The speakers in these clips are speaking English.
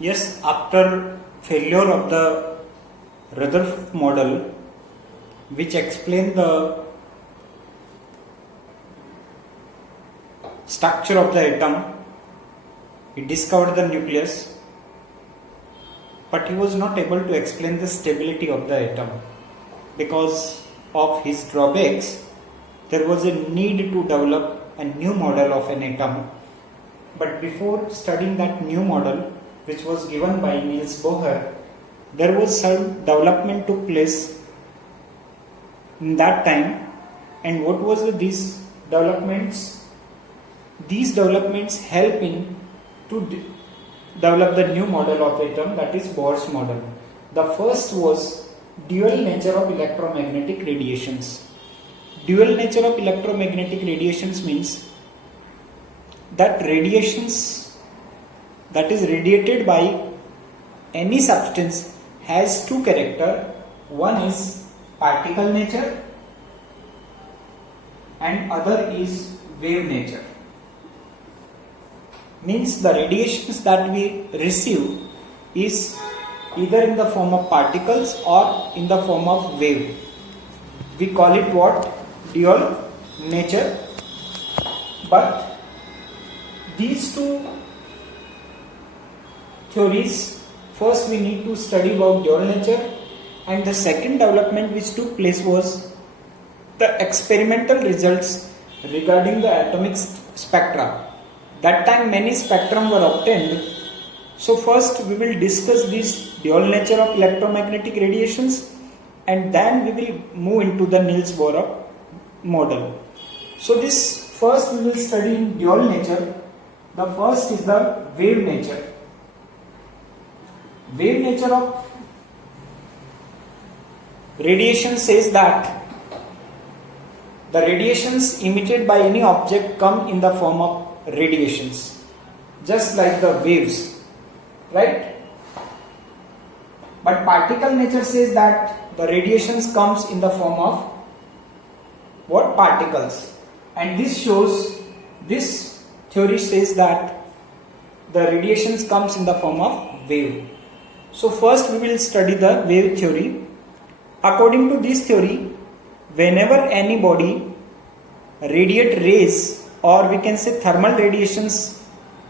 Yes, after failure of the Rutherford model, which explained the structure of the atom, he discovered the nucleus, but he was not able to explain the stability of the atom. Because of his drawbacks, there was a need to develop a new model of an atom. But before studying that new model, which was given by Niels Bohr, there was some development took place in that time. And what was these developments? These developments help in to develop the new model of atom, that is Bohr's model. The first was dual nature of electromagnetic radiations. Dual nature of electromagnetic radiations means that radiations that is radiated by any substance has two character. One is particle nature and other is wave nature. Means the radiations that we receive is either in the form of particles or in the form of wave. We call it what? Dual nature. But these two theories, first we need to study about dual nature, and the second development which took place was the experimental results regarding the atomic spectra. That time many spectrum were obtained. So first we will discuss this dual nature of electromagnetic radiations, and then we will move into the Niels Bohr model. So this first we will study in dual nature. The first is the wave nature. Wave nature of radiation says that the radiations emitted by any object come in the form of radiations, just like the waves, right? But particle nature says that the radiations comes in the form of what? Particles. And this shows, this theory says that the radiations comes in the form of wave. So first we will study the wave theory. According to this theory, whenever any body radiate rays, or we can say thermal radiations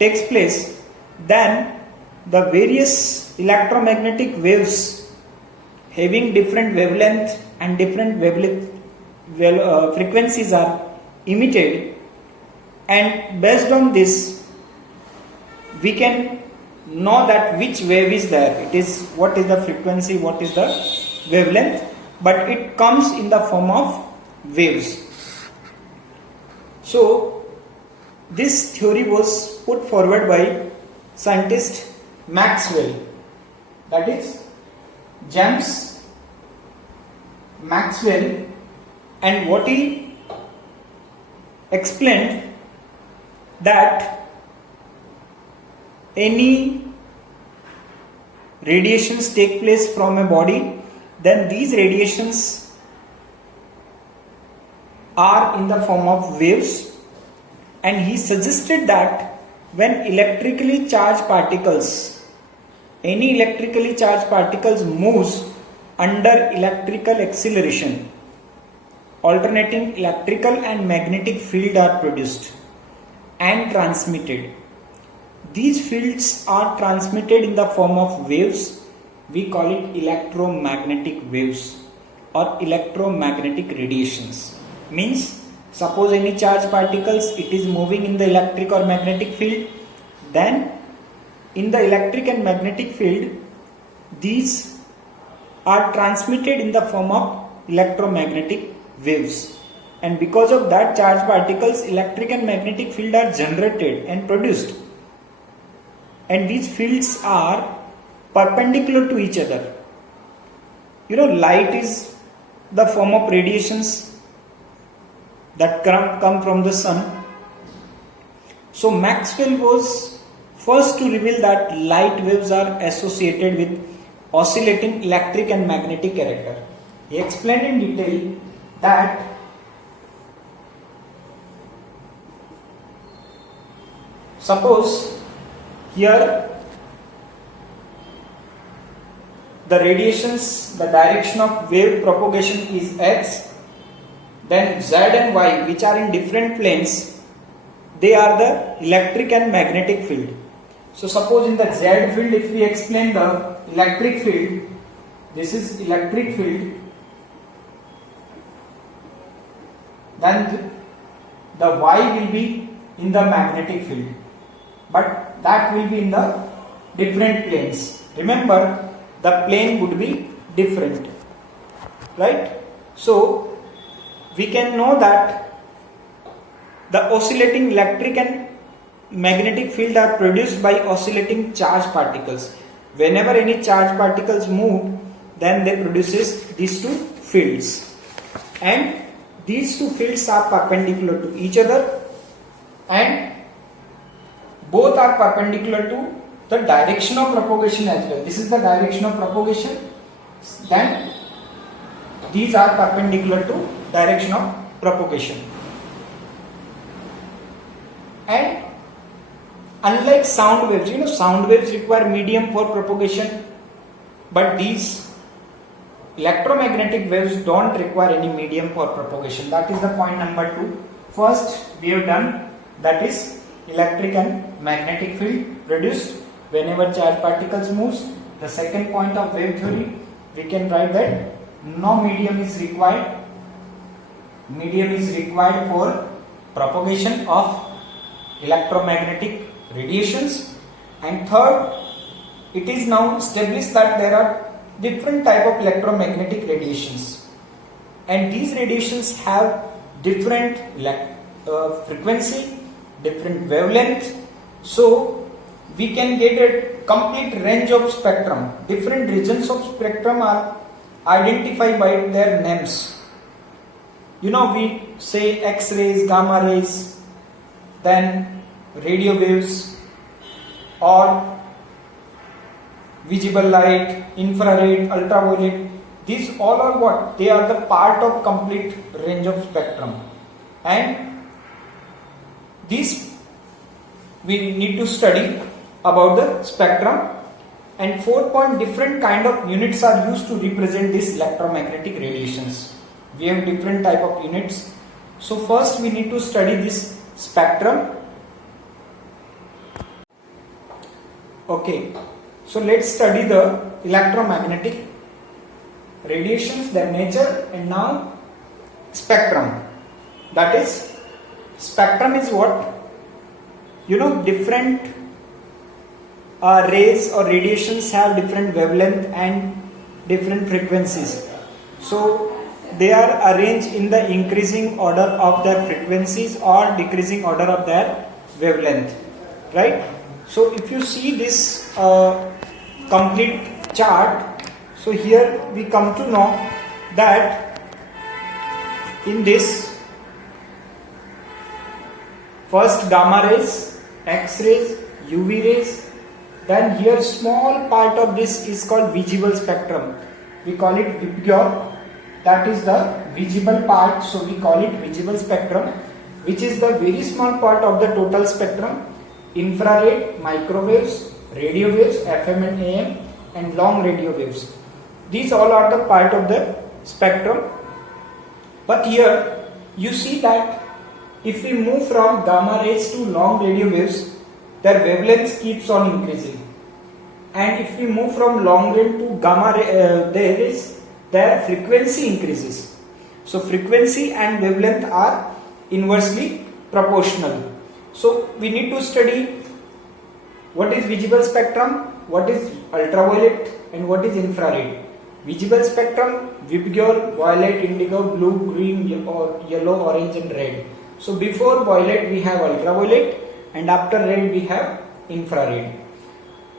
takes place, then the various electromagnetic waves having different wavelength and different frequencies are emitted, and based on this we can know that which wave is there. It is what is the frequency, what is the wavelength, but it comes in the form of waves. So this theory was put forward by scientist Maxwell, that is James Maxwell, and what he explained that any radiations take place from a body, then these radiations are in the form of waves. And he suggested that when electrically charged particles, any electrically charged particles moves under electrical acceleration, alternating electrical and magnetic field are produced and transmitted. These fields are transmitted in the form of waves. We call it electromagnetic waves or electromagnetic radiations. Means suppose any charged particles, it is moving in the electric or magnetic field, then in the electric and magnetic field these are transmitted in the form of electromagnetic waves, and because of that charged particles, electric and magnetic field are generated and produced, and these fields are perpendicular to each other. Light is the form of radiations that come from the sun. So Maxwell was first to reveal that light waves are associated with oscillating electric and magnetic character. He explained in detail that suppose here the radiations, the direction of wave propagation is x, then z and y, which are in different planes, they are the electric and magnetic field. So suppose in the z field, if we explain the electric field, this is electric field, then the y will be in the magnetic field, but that will be in the different planes. Remember, the plane would be different, right? So we can know that the oscillating electric and magnetic field are produced by oscillating charged particles. Whenever any charged particles move, then they produces these two fields, and these two fields are perpendicular to each other, and both are perpendicular to the direction of propagation as well. This is the direction of propagation, then these are perpendicular to direction of propagation. And unlike sound waves, sound waves require medium for propagation, but these electromagnetic waves don't require any medium for propagation. That is the point number 2. First we have done, that is electric and magnetic field produced whenever charged particles moves. The second point of wave theory, we can write that no medium is required. Medium is required for propagation of electromagnetic radiations. And third, it is now established that there are different type of electromagnetic radiations, and these radiations have different frequency, different wavelength. So we can get a complete range of spectrum. Different regions of spectrum are identified by their names. We say X-rays, gamma rays, then radio waves, or visible light, infrared, ultraviolet. These all are what? They are the part of complete range of spectrum, and these we need to study about the spectrum. And 4 point different kind of units are used to represent these electromagnetic radiations. We have different type of units. So first we need to study this spectrum. Okay, so let's study the electromagnetic radiations, their nature, and now spectrum. That is, spectrum is what? Different rays or radiations have different wavelength and different frequencies. So they are arranged in the increasing order of their frequencies or decreasing order of their wavelength, right? So if you see this complete chart, so here we come to know that in this, first gamma rays, X-rays, UV rays, then here small part of this is called visible spectrum. We call it VIBGYOR. That is the visible part, so we call it visible spectrum, which is the very small part of the total spectrum. Infrared, microwaves, radio waves, FM and AM, and long radio waves. These all are the part of the spectrum. But here you see that if we move from gamma rays to long radio waves, their wavelength keeps on increasing. And if we move from long range to gamma rays, their frequency increases. So frequency and wavelength are inversely proportional. So we need to study what is visible spectrum, what is ultraviolet, and what is infrared. Visible spectrum, VIBGYOR, violet, indigo, blue, green, or yellow, orange, and red. So before violet we have ultraviolet, and after red we have infrared.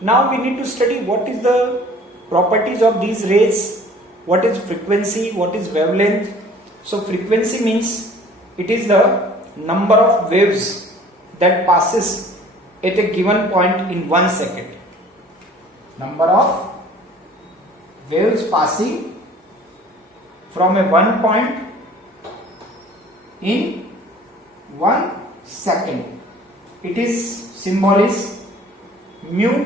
Now we need to study what is the properties of these rays, what is frequency, what is wavelength. So frequency means it is the number of waves that passes at a given point in 1 second. Number of waves passing from a one point in 1 second. It is symbol is mu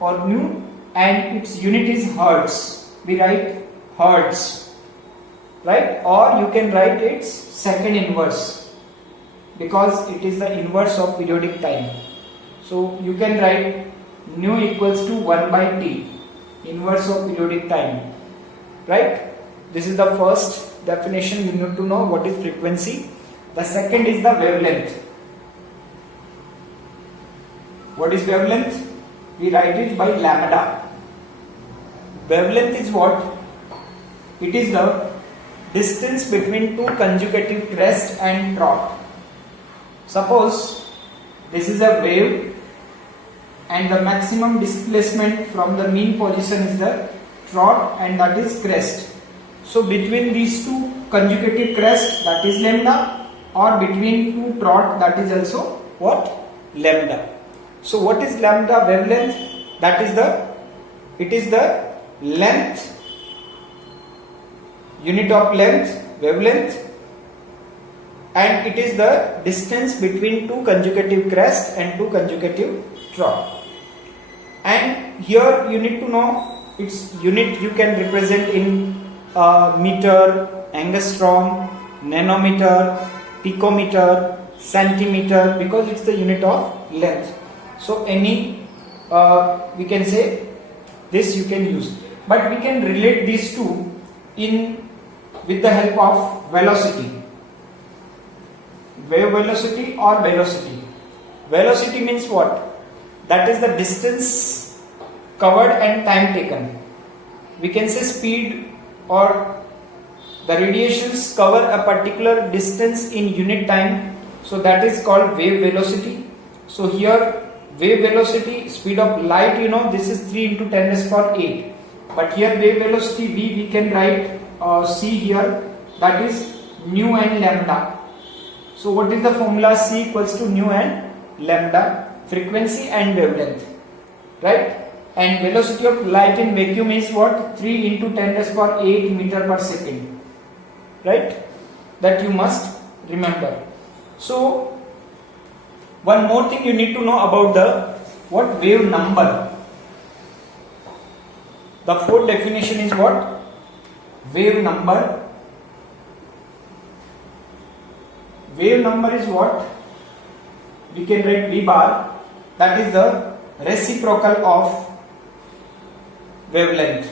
or nu, and its unit is hertz. We write hertz, right? Or you can write its second inverse, because it is the inverse of periodic time. So you can write nu equals to 1 by t, inverse of periodic time, right? This is the first definition. You need to know what is frequency. The second is the wavelength. What is wavelength? We write it by lambda. Wavelength is what? It is the distance between two consecutive crest and trough. Suppose this is a wave and the maximum displacement from the mean position is the trough, and that is crest. So between these two consecutive crests, that is lambda, or between two trough, that is also what? Lambda. So what is lambda wavelength? That is it is the length, unit of length, wavelength, and it is the distance between two consecutive crests and two consecutive trough. And here you need to know its unit. You can represent in meter, angstrom, nanometer, picometer, centimeter, because it's the unit of length. So any we can say this you can use, but we can relate these two with the help of velocity. Wave velocity or velocity. Velocity means what? That is the distance covered and time taken. We can say speed, or the radiations cover a particular distance in unit time, so that is called wave velocity. So here wave velocity, speed of light, this is 3 into 10 raised power 8, but here wave velocity we can write c here, that is nu and lambda. So what is the formula? C equals to nu and lambda, frequency and wavelength, right? And velocity of light in vacuum is what? 3 into 10 raised power 8 meter per second, right? That you must remember. So one more thing you need to know about the wave number. The fourth definition is what? Wave number. Wave number is what? We can write V bar, that is the reciprocal of wavelength,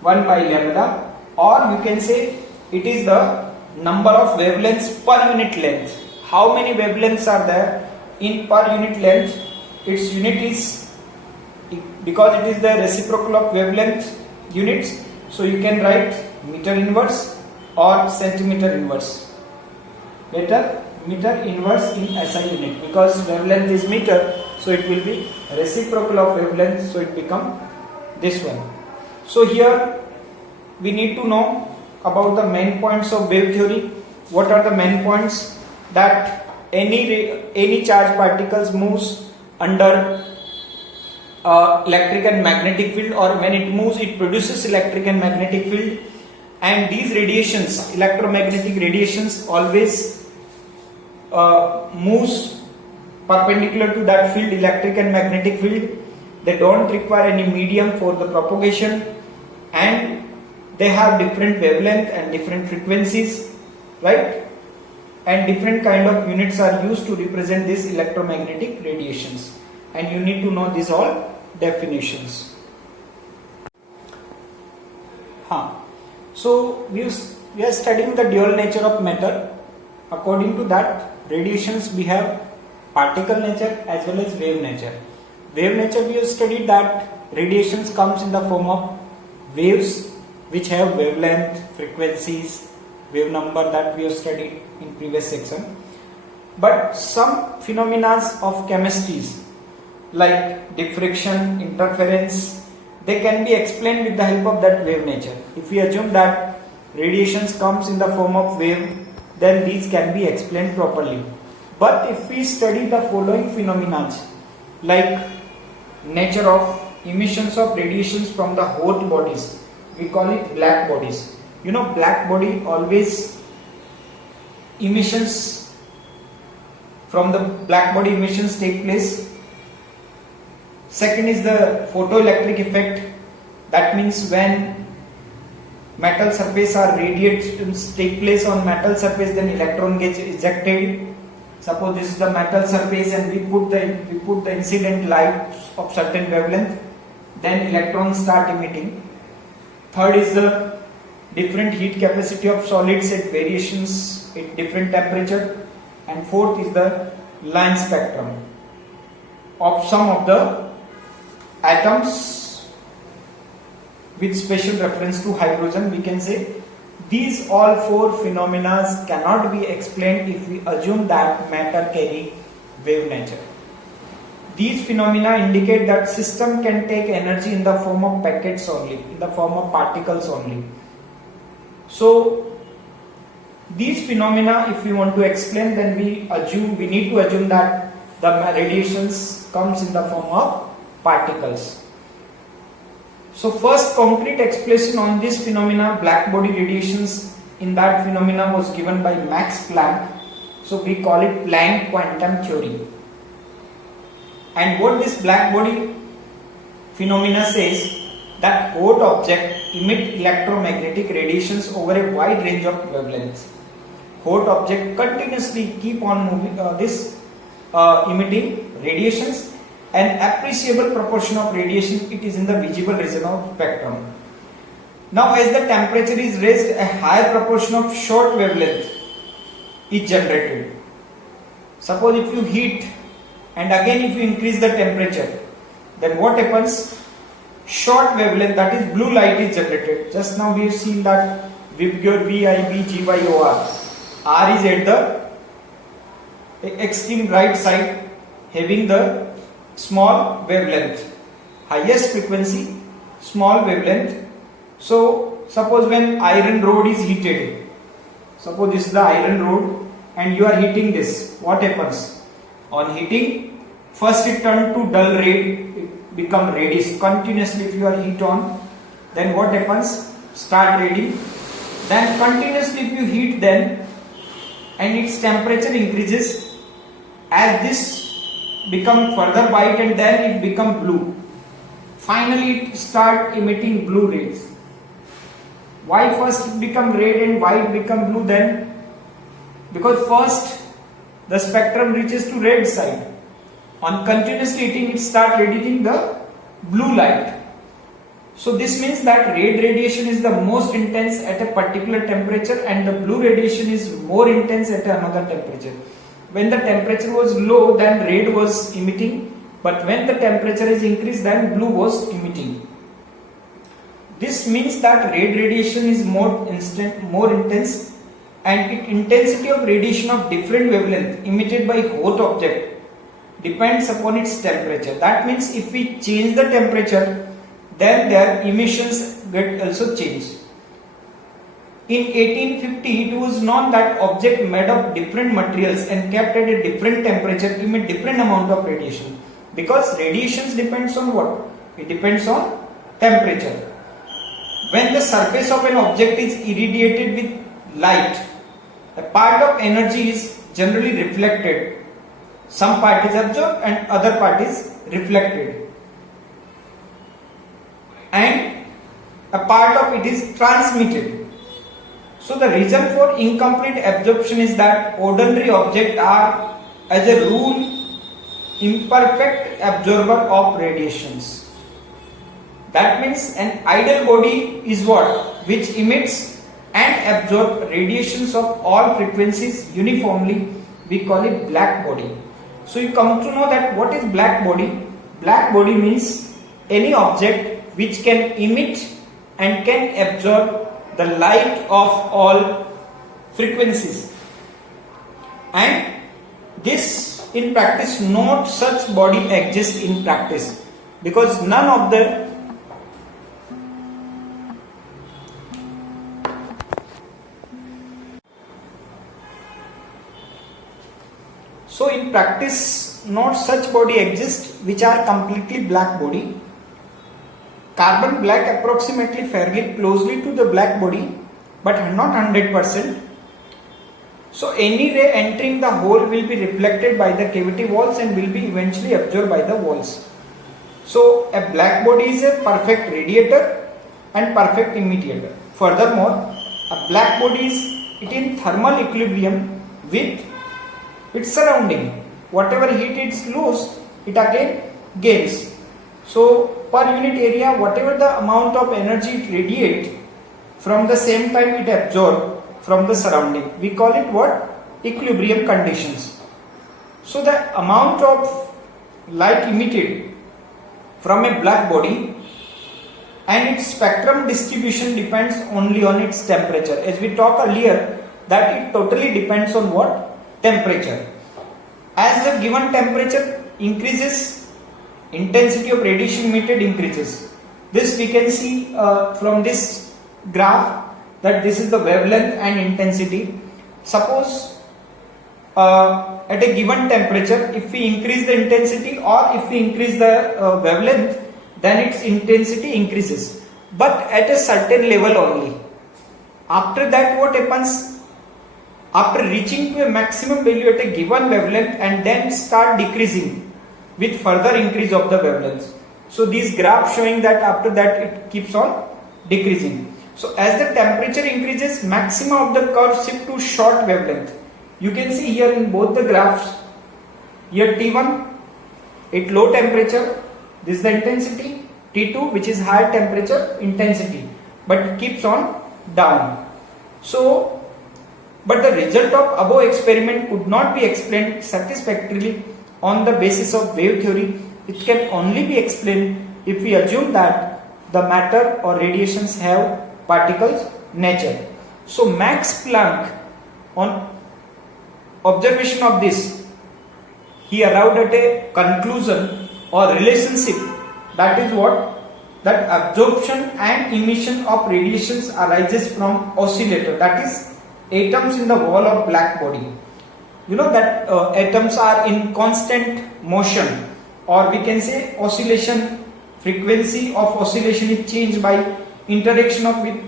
1 by lambda, or you can say it is the number of wavelengths per unit length. How many wavelengths are there in per unit length? Its unit is, because it is the reciprocal of wavelength units, so you can write meter inverse or centimeter inverse. Better meter inverse in SI unit, because wavelength is meter, so it will be reciprocal of wavelength, so it become this one. So here we need to know about the main points of wave theory. What are the main points? That any charged particles moves under electric and magnetic field, or when it moves it produces electric and magnetic field, and these radiations, electromagnetic radiations, always moves perpendicular to that field, electric and magnetic field. They don't require any medium for the propagation, and they have different wavelength and different frequencies, right? And different kind of units are used to represent these electromagnetic radiations, and you need to know these all definitions. So we are studying the dual nature of matter. According to that, radiations we have particle nature as well as wave nature. Wave nature, we have studied that radiations comes in the form of waves which have wavelength, frequencies, wave number, that we have studied in previous section. But some phenomena of chemistries like diffraction, interference, they can be explained with the help of that wave nature. If we assume that radiations comes in the form of wave, then these can be explained properly. But if we study the following phenomena like nature of emissions of radiations from the hot bodies, we call it black bodies. Black body always emissions from the black body emissions take place Second is the photoelectric effect. That means when metal surface or radiations take place on metal surface, then electron gets ejected. Suppose this is the metal surface and we put the incident light of certain wavelength, then electrons start emitting. Third is the different heat capacity of solids at variations at different temperature, and fourth is the line spectrum of some of the atoms with special reference to hydrogen. We can say these all four phenomena cannot be explained if we assume that matter carry wave nature. These phenomena indicate that system can take energy in the form of packets only, in the form of particles only. So these phenomena, if we want to explain, then we need to assume that the radiations comes in the form of particles. So first concrete explanation on this phenomena, black body radiations, in that phenomena was given by Max Planck. So we call it Planck quantum theory. And what this black body phenomena says, that hot object emit electromagnetic radiations over a wide range of wavelengths. Hot object continuously keep on moving emitting radiations. An appreciable proportion of radiation, it is in the visible region of spectrum. Now as the temperature is raised, a higher proportion of short wavelength is generated. Suppose if you heat and again if you increase the temperature, then what happens? Short wavelength, that is blue light, is generated. Just now we have seen that Vibgyor VIB GYOR. R is at the extreme right side, having the small wavelength, highest frequency, small wavelength. So suppose when iron rod is heated, suppose this is the iron rod and you are heating this, what happens? On heating, first it turns to dull red, it become reddish continuously. If you are heat on, then what happens? Start reading. Then continuously if you heat, then and its temperature increases, as this become further white and then it become blue. Finally it start emitting blue rays. Why first it become red and why it become blue then? Because first the spectrum reaches to red side. On continuously heating, it start radiating the blue light. So this means that red radiation is the most intense at a particular temperature and the blue radiation is more intense at another temperature. When the temperature was low, then red was emitting, but when the temperature is increased, then blue was emitting. This means that red radiation is more intense, and its intensity of radiation of different wavelength emitted by hot object depends upon its temperature. That means if we change the temperature, then their emissions get also changed. In 1850, it was known that object made of different materials and kept at a different temperature emit different amount of radiation. Because radiations depends on what? It depends on temperature. When the surface of an object is irradiated with light, a part of energy is generally reflected. Some part is absorbed and other part is reflected. And a part of it is transmitted. So the reason for incomplete absorption is that ordinary objects are, as a rule, imperfect absorber of radiations. That means an ideal body is what? Which emits and absorbs radiations of all frequencies uniformly. We call it black body. So you come to know that what is black body? Black body means any object which can emit and can absorb the light of all frequencies. And this in practice, no such body exists in practice, because none of the So in practice, not such body exists which are completely black body. Carbon black approximately fairly closely to the black body, but not 100%. So any ray entering the hole will be reflected by the cavity walls and will be eventually absorbed by the walls. So a black body is a perfect radiator and perfect emitter. Furthermore, a black body is in thermal equilibrium with its surrounding. Whatever heat it loses, it again gains. So per unit area, whatever the amount of energy it radiates, from the same time it absorbs from the surrounding. We call it what? Equilibrium conditions. So the amount of light emitted from a black body and its spectrum distribution depends only on its temperature. As we talked earlier, that it totally depends on what? Temperature. As the given temperature increases, intensity of radiation emitted increases. This we can see from this graph, that this is the wavelength and intensity. Suppose at a given temperature, if we increase the intensity or if we increase the wavelength, then its intensity increases, but at a certain level only. After that, what happens? After reaching to a maximum value at a given wavelength and then start decreasing with further increase of the wavelength. So these graphs showing that after that it keeps on decreasing. So as the temperature increases, maximum of the curve shift to short wavelength. You can see here in both the graphs, here T1 at low temperature, this is the intensity, T2 which is higher temperature intensity, but it keeps on down. So, but the result of above experiment could not be explained satisfactorily on the basis of wave theory. It can only be explained if we assume that the matter or radiations have particles nature. So Max Planck, on observation of this, he arrived at a conclusion or relationship, that is what? That absorption and emission of radiations arises from oscillator, that is atoms in the wall of black body. You know that atoms are in constant motion, or we can say oscillation, frequency of oscillation is changed by interaction of with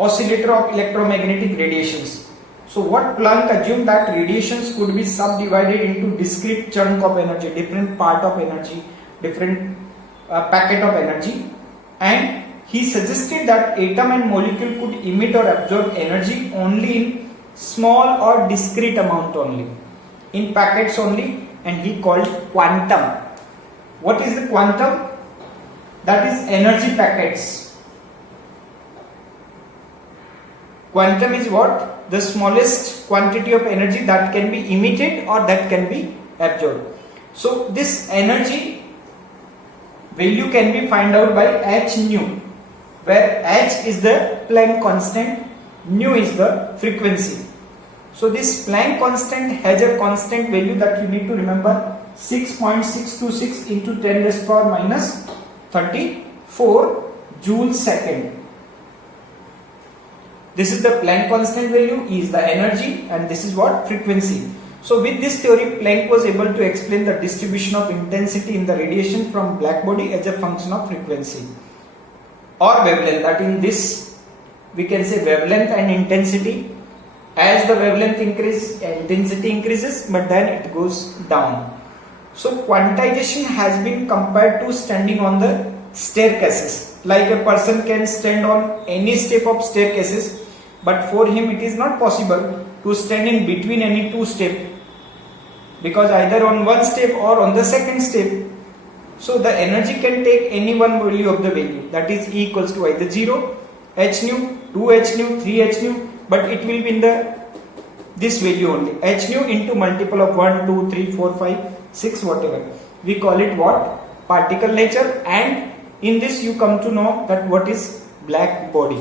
oscillator of electromagnetic radiations. So what Planck assumed, that radiations could be subdivided into discrete chunk of energy, different part of energy, different packet of energy, and he suggested that atom and molecule could emit or absorb energy only in small or discrete amount only, in packets only, and he called quantum. What is the quantum? That is energy packets. Quantum is what? The smallest quantity of energy that can be emitted or that can be absorbed. So this energy value can be found out by h nu, where h is the Planck constant, nu is the frequency. So this Planck constant has a constant value that you need to remember, 6.626 into 10 raised to power minus 34 joule second. This is the Planck constant value, E is the energy, and this is what? Frequency. So with this theory, Planck was able to explain the distribution of intensity in the radiation from black body as a function of frequency or wavelength. That in this we can say wavelength and intensity. As the wavelength increases, intensity increases, but then it goes down. So quantization has been compared to standing on the staircases. Like a person can stand on any step of staircases, but for him it is not possible to stand in between any two steps, because either on one step or on the second step. So the energy can take any one value of the value, that is E equals to either 0, h nu, 2h nu, 3h nu, but it will be in the this value only, h nu into multiple of 1, 2, 3, 4, 5, 6, whatever. We call it what? Particle nature, and in this you come to know that what is black body.